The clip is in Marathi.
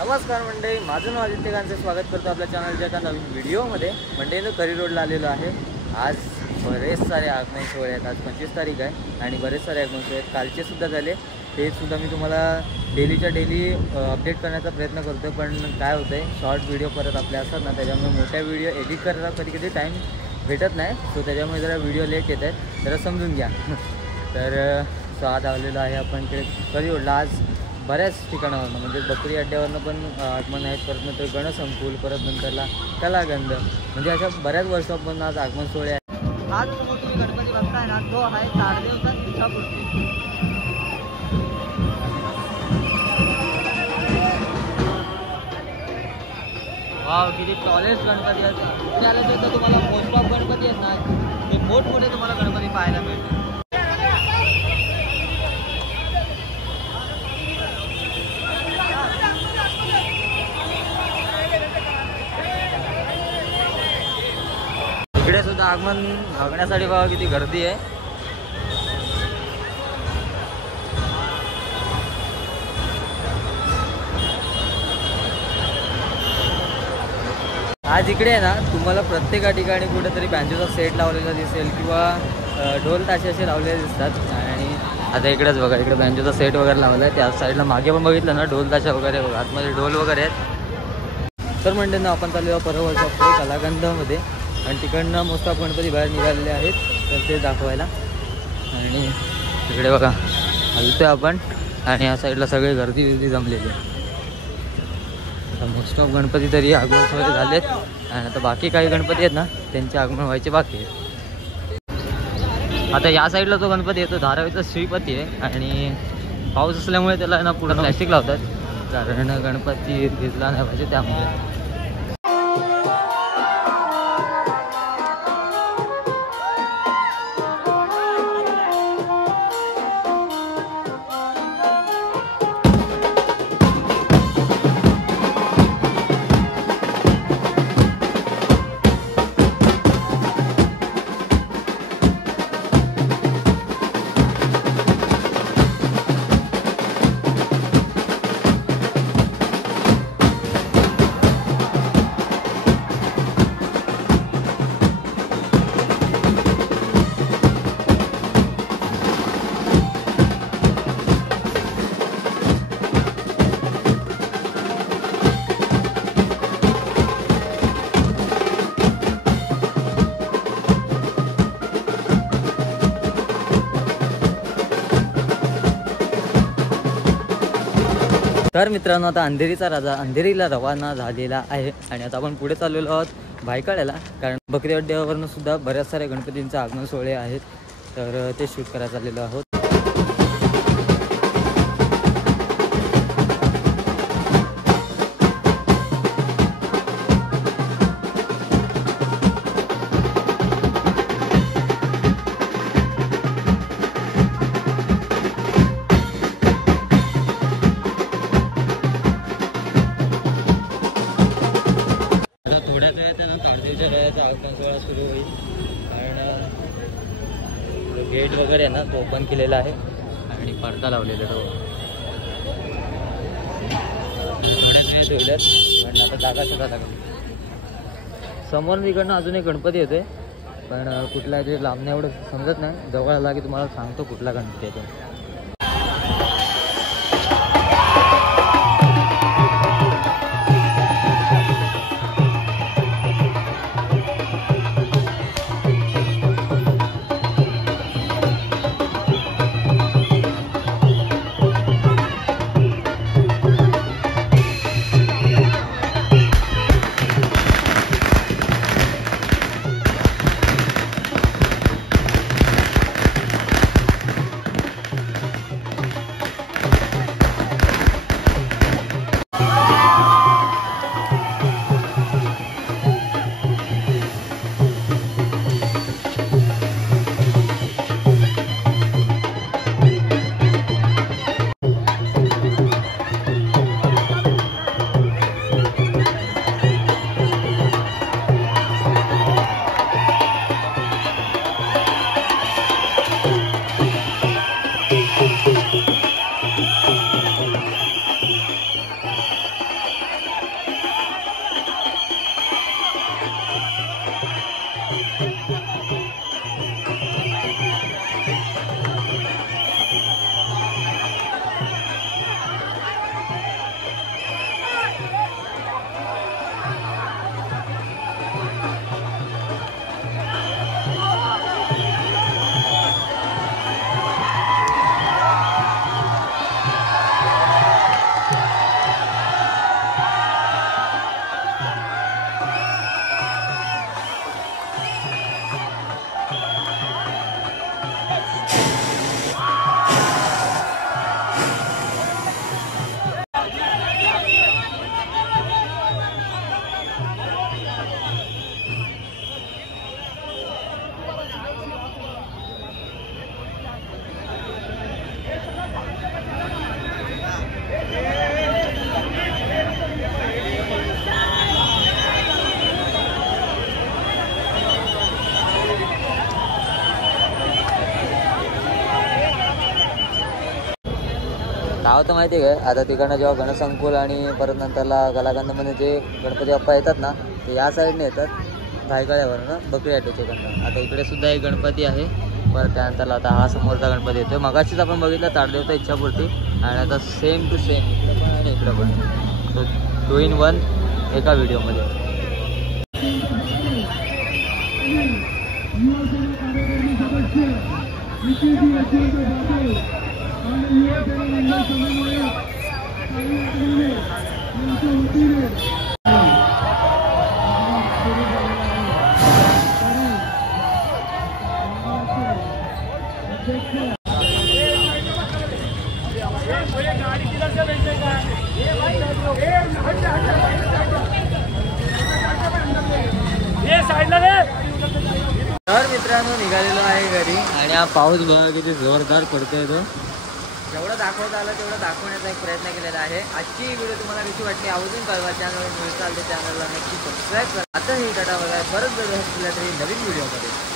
नमस्कार मंडळी, माझं नाव आदित्य गांचे. स्वागत करतो आपल्या चॅनलच्या एका नवीन व्हिडिओमध्ये. मंडळीनं करी रोडला आलेलो आहे. आज बरेच सारे आगमन सोहळे आहेत. आज 25 तारीख आहे आणि बरेच सारे आगमन सोहळे आहेत. कालचे सुद्धा झाले, ते सुद्धा मी तुम्हाला डेलीच्या डेली अपडेट करण्याचा प्रयत्न करतो. पण काय होतं आहे, शॉर्ट व्हिडिओ परत आपले असतात ना, त्याच्यामुळे मोठ्या व्हिडिओ एडिट करायला कधी कधी टाईम भेटत नाही. सो त्याच्यामुळे जरा व्हिडिओ लेट येत आहेत, जरा समजून घ्या. तर आज आलेलो आहे आपण इकडे करी रोडला. आज बऱ्याच ठिकाणावरनं म्हणजे बकरी अड्ड्यावरनं पण आगमन आहेत, परत नंतर गणसंकुल, परत नंतरला कलागंध, म्हणजे अशा बऱ्याच वर्षात पण आज आगमन सोहळे आहेत. आज समोर तुम्ही गणपती बघताय ना, तो आहे तारदेवचा इच्छापूर्ती. वाव, किती टॉलेस्ट गणपती आहेत. इथे आले तर तुम्हाला मोस्ट ऑफ गणपती आहेत ना, ते मोठमोठे तुम्हाला गणपती पाहायला मिळतील. इकडे सुद्धा आगमन बघण्यासाठी बघा किती गर्दी आहे. आज इकडे आहे ना, तुम्हाला प्रत्येक ठिकाणी कुठेतरी बँजोचा सेट लावलेला दिसेल किंवा ढोल ताशे असे लावलेले दिसतात. आणि आता इकडेच बघा, इकडे बँजोचा सेट वगैरे लावला आहे. त्या साईडला मागे पण बघितलं ना, ढोल ताशा वगैरे बघा, आतमध्ये ढोल वगैरे आहेत. तर म्हणजे ना, आपण चालू परवा वर्षापुढे कलागंधामध्ये आणि तिकडनं मोस्ट ऑफ गणपती बाहेर निघालेले आहेत, तर ते दाखवायला. आणि तिकडे बघा हलतोय आपण, आणि या साईडला सगळे गर्दी जमलेली आहे. मोस्ट ऑफ गणपती तरी आगमन सोहळे झालेत, आणि आता बाकी काही गणपती आहेत ना, त्यांचे आगमन व्हायचे बाकी आहेत. आता या साईडला जो गणपती येतो धारावीचा श्रीपती आहे, आणि पाऊस असल्यामुळे त्याला ना पूर्ण प्लॅस्टिक लावतात, कारण गणपती भिजला नाही पाहिजे त्यामुळे. तर मित्रांनो, आता अंधेरीचा राजा अंधेरीला रवाना झालेला आहे, आणि आता आपण पुढे चाललेलो आहोत भायखळ्याला, कारण बकरी अड्ड्यावरनं सुद्धा बऱ्याच साऱ्या गणपतींचे आगमन सोहळे आहेत, तर ते शूट करायला चाललेलो आहोत. आगमन सोहळा सुरू होईल, कारण गेट वगैरे आहे ना, तो ओपन केलेला आहे आणि पडदा लावलेला तो आणि आता जागा शोधा लागेल. समोर इकडनं अजून एक गणपती येतोय, पण कुठला ते लांबण्या एवढं समजत नाही. जवळ आला की तुम्हाला सांगतो कुठला गणपती येतो. नाव तर माहिती आहे का, आता तिकडनं जेव्हा गणसंकुल आणि परत नंतरला कलाकंदमध्ये जे गणपती बाप्पा येतात ना ते या साईडने येतात भायखळ्यावरून बकरी ऑटोच्याकडनं. आता इकडे सुद्धा एक गणपती आहे. परत त्यानंतर आता हा समोरचा गणपती येतो. मगाशीच आपण बघितलं ताडदेवता इच्छापूर्ती आणि आता सेम टू सेम इकडे पण आणि इकडे पण, तो 2 in 1 एका व्हिडिओमध्ये. तर मित्रांनो निघालेलो आहे घरी आणि हा पाऊस बघा किती जोरदार पडतोय. तो जेवढं दाखवता आलं तेवढं दाखवण्याचा एक प्रयत्न केलेला आहे. आजची व्हिडिओ तुम्हाला कशी वाटली आवर्जून कळवा. चॅनलवर मिळत चालते चॅनलला नक्की सबस्क्राईब करा. आता हे कटा बघा परत बघा तरी नवीन व्हिडिओमध्ये.